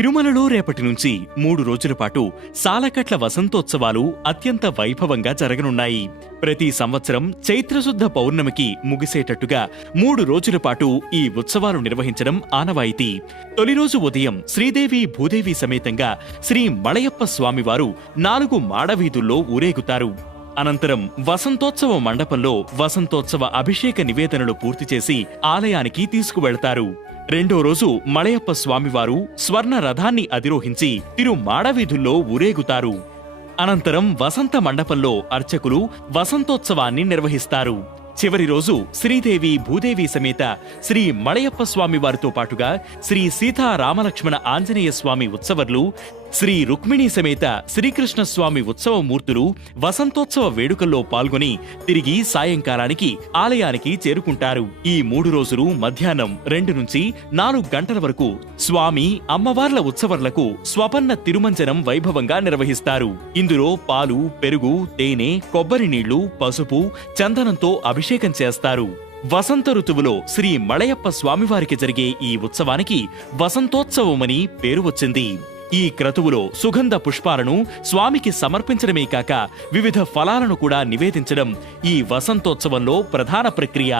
తిరుమలలో రేపటి నుంచి మూడు రోజుల పాటు సాలకట్ల వసంతోత్సవాలు అత్యంత వైభవంగా జరగనున్నాయి. ప్రతి సంవత్సరం చైత్రశుద్ధ పౌర్ణమికి ముగిసేటట్టుగా మూడు రోజుల పాటు ఈ ఉత్సవాలు నిర్వహించడం ఆనవాయితీ. తొలి రోజు ఉదయం శ్రీదేవి భూదేవి సమేతంగా శ్రీ మళయప్ప స్వామివారు నాలుగు మాడవీధుల్లో ఊరేగుతారు. అనంతరం వసంతోత్సవ మండపంలో వసంతోత్సవ అభిషేక నివేదనలు పూర్తి చేసి ఆలయానికి తీసుకువెళతారు. రెండో రోజు మలయప్ప స్వామివారు స్వర్ణ రథాన్ని అధిరోహించి తిరు మాడవీధుల్లో ఊరేగుతారు. అనంతరం వసంత మండపంలో అర్చకులు వసంతోత్సవాన్ని నిర్వహిస్తారు. చివరి రోజు శ్రీదేవి భూదేవి సమేత శ్రీ మళయప్ప స్వామి వారితో పాటుగా శ్రీ సీతారామలక్ష్మణ ఆంజనేయ స్వామి ఉత్సవర్లు శ్రీ రుక్మిణి సమేత శ్రీకృష్ణ స్వామి ఉత్సవ మూర్తులు వసంతోత్సవ వేడుకల్లో పాల్గొని తిరిగి సాయంకాలానికి ఆలయానికి చేరుకుంటారు. ఈ మూడు రోజులు మధ్యాహ్నం రెండు నుంచి నాలుగు గంటల వరకు స్వామి అమ్మవార్ల ఉత్సవర్లకు స్వపన్న తిరుమంజనం వైభవంగా నిర్వహిస్తారు. ఇందులో పాలు పెరుగు తేనె కొబ్బరి నీళ్ళు పసుపు చందనంతో అభిషేకం చేస్తారు. వసంత ఋతువులో శ్రీ మళయప్ప స్వామివారికి జరిగే ఈ ఉత్సవానికి వసంతోత్సవమని పేరు వచ్చింది. ఈ క్రతువులో సుగంధ పుష్పాలను స్వామికి సమర్పించడమే కాక వివిధ ఫలాలను కూడా నివేదించడం ఈ వసంతోత్సవంలో ప్రధాన ప్రక్రియ.